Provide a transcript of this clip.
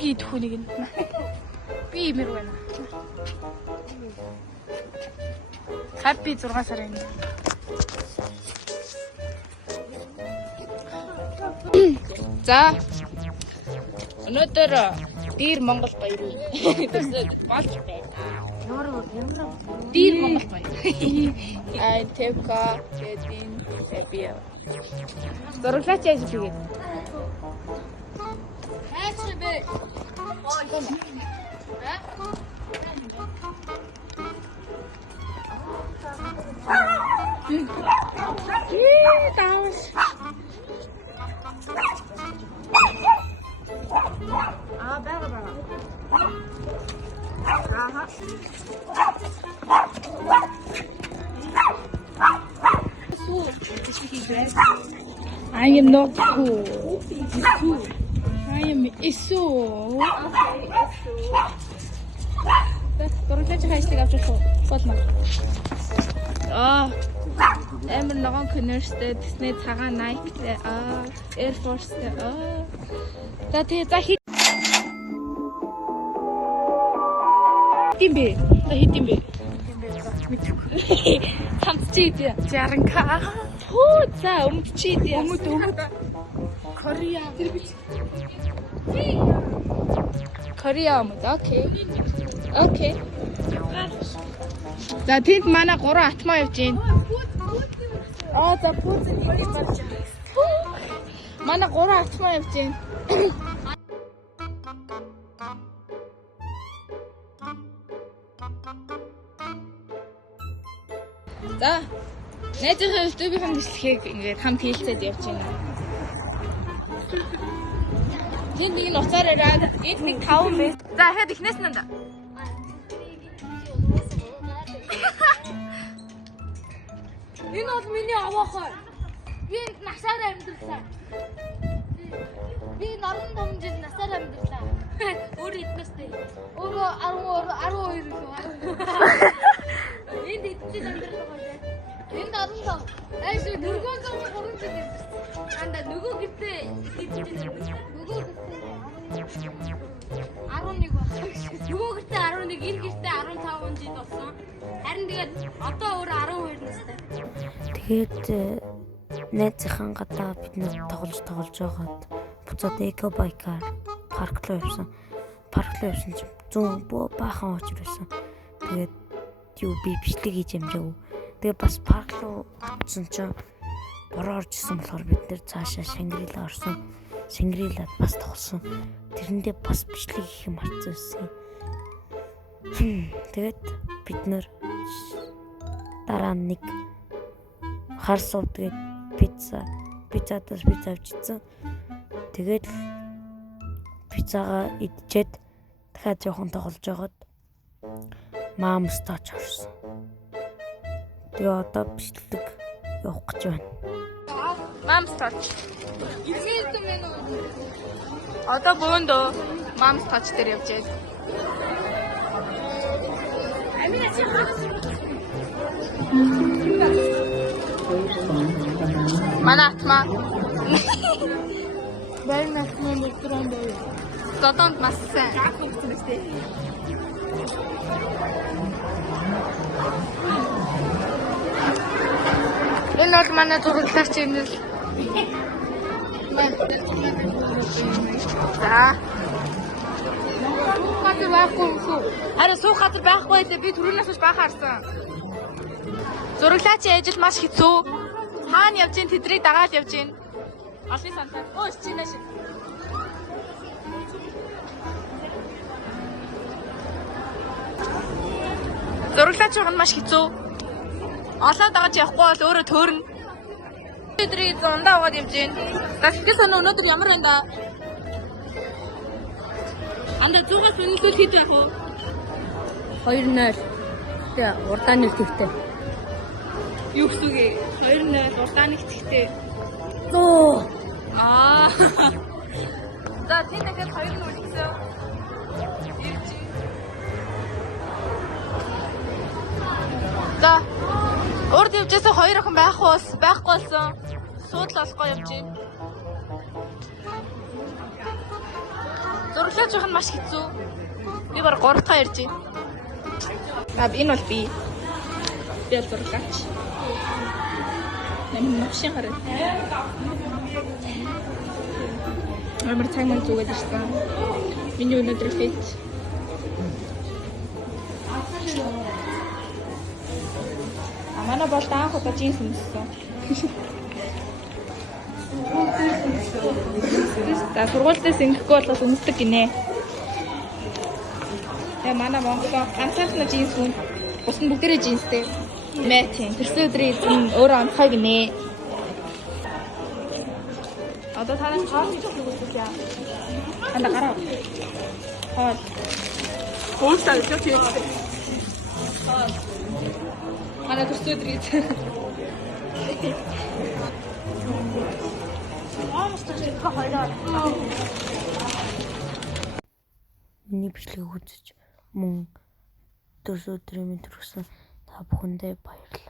Нэг идэх үнийг нь. Би имэр байна. Happy 6 сарын. За. Өнөөдөр Дир Монгол баяр. Тэсээ болж байна. Дир Монгол баяр. Ай тэвка гэдин эпиа. Зураглаач яаж хийгээд. Хайчбэ. Таус. Бага. Аха. I am not cool. I am Isu. Дөрөвч хайслыг авч болно. Эмэр нэгэн Converse-тэй тэсний цагаан Nike-тэй Air Force-тэй За хит Тимбэ. Хамтчий дээ. 60к. Хөө за өмдчий дээ. Өмд. Корея. Корея өмд. Окей. За тэнд манай 3 атмаа явж байна. За пүүз хийж болж байна. Манай 3 атмаа явж байна. За найзынхаа YouTube-ийн бичлэгийг ингээд хамт хийлцээд явж байна. Тэнд нэг нь уцаар ирээд энд нэг 5 бэ. За хэд ихнээс нь да. Энэ бол миний аваахай. Би насаар амьдралаа. Би 15 жил насаар амьдралаа. Өөр эднэстэй. Өөрөө 12 илүү. Энд эднэс амьдралаа. Энд 15. Айш нөгөө 3 жил. Анда нөгөө гэртээ нөгөө гэртээ 11 баг. Нөгөө гэртээ 11, энэ гэртээ 15 жил болсон. Харин тэгээд одоо өөр 12 настай. Тэгээд найзынхаа гадаа бид нэр тоглож байгаад буцаад экобайкаар парк руу явсан. Парк руу явсан чинь зүүн баахан очир байсан. Тэгээд би бичлэг хийж амжаагүй. Тэгээд бас парк руу очсон чинь бороо орж исэн болохоор бид нэр цаашаа Шангрила орсон. Шангрилад бас тоглосон. Тэрэндээ бас бичлэг хийх юм харцсан. Тэгээд бид нэр дараа нэг хар суув тэгээд пиццадаас пицца авчихсан. Тэгээд пиццагаа идчихэд дахиад жоохон тоглож байгаад маамстаач орсон. Тэгээ одоо бичлэг явах гэж байна. Маамстаач. Одоо бөөндөө маамстаач дээр явж байна. Манай атмаа. Баян атмаа ресторан дээр. Дотоод маш сайн. Энэ бол манай зураглагч юм л. За. Харин суух газар байхгүй байлаа. Би түрүүнээс хойш бахан харсан. Зураглагчийн ажил маш хэцүү. Хаана явж гин тэдрийг дагаад явж гин. Олны сантаа. Чинаа шиг. Зураглагч байгаа нь маш хэцүү. Олоод дагаж явахгүй бол өөрөө төөрнө. Тэдрийг зундаа угаад явж гин. Тэгтээ санаа өнөөдөр ямар байна да? Анда 100-аас үнэлэл хэд байх вэ? 2-0. Тэгээ урдааны тэгтэй. Юу гэсэн үг вэ? 2-0 урдааны тэгтэй. 100. За тийм дахиад 2-0 гэсэн. За урд явжсэн 2 охин байхгүй болсон. Суудлаа олохгүй явж байна. Зураглаж явах нь маш хэцүү. Би баг 3 дахь ярьж байна. Энэ бол би. Би бол зурагч. Намын навшин гараад. Амар цаг мөн зүгээд ирсэн. Миний өнөөдөр фит. Манай бол анх удаа джинс өмссөн. Та сургуультаас ингэхгүй болоод өмсдөг гинэ. Тэгээ манай Монголоо ганцаархнаа джинс хүн. Бус нь бүгдээрээ джинстэй. Мэтийн тэрсээ өдрийн эзэн өөрөө амхай гинэ. Одоо танаас хаалт хийх үгүйс яа. Анда гараа. Хоол. Хоолсаа гэж хэлдэг. Хоол. Манай тэрсээ өдрийн эзэн. Миний бичлэгийг үзэж мөн төрс өдрийн минь төрсөн та бүхэндээ баярлалаа.